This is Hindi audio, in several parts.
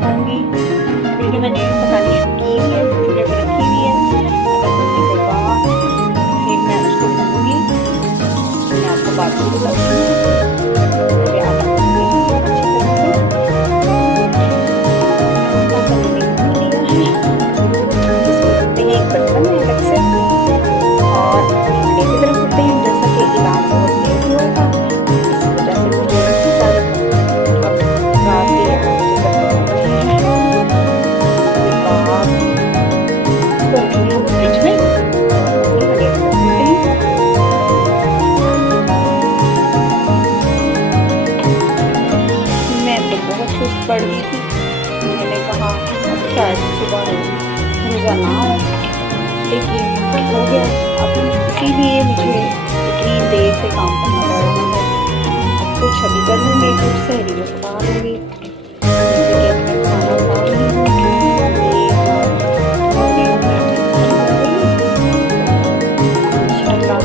पकाऊंगी, क्योंकि मैंने पकानी शुरू की हुई है, चूल्हे पर रखी हुई है। पका करने के बाद फिर मैं उसको भूनूंगी, मैं आपको बाद में बताती हूँ। पहले आटा भून लेती हूँ अच्छी तरह से। आटा मैंने भून लिया है, इसको रखते हैं एक बर्तन में अलग से और ठंडे की तरफ रखते हैं। जैसा कि इलाम बहुत लेट होगा, इस वजह से मुझे सारे अब रात के 11 बजे तक पकाने हैं। इसके बाद इसको रखेंगे हम फ्रिज में और अपनी प्लेट में रखते हैं। मैं तो बहुत सुस्त पड़ गई थी, मैंने कहा अब शायद सुबह रोज़ा ना हो, लेकिन हो गया। अब इसीलिए मुझे इतनी देर से काम करना पड़ रहा है। अब कुछ अभी कर लूँगी, कुछ सहरी में पका लूँगी, जैसे कि अब मैं खाना उठा रही हूँ। ये इंशाल्लाह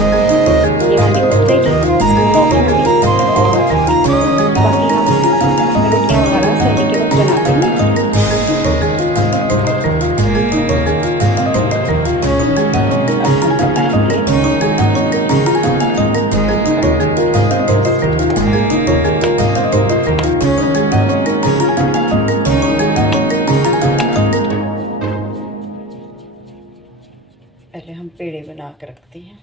ये वाली बचेगी, इसको रखूँगी और बाकी हम रोटियाँ वगैरह सहरी के वक्त बना देंगे। पहले हम पेड़े बना के रखते हैं।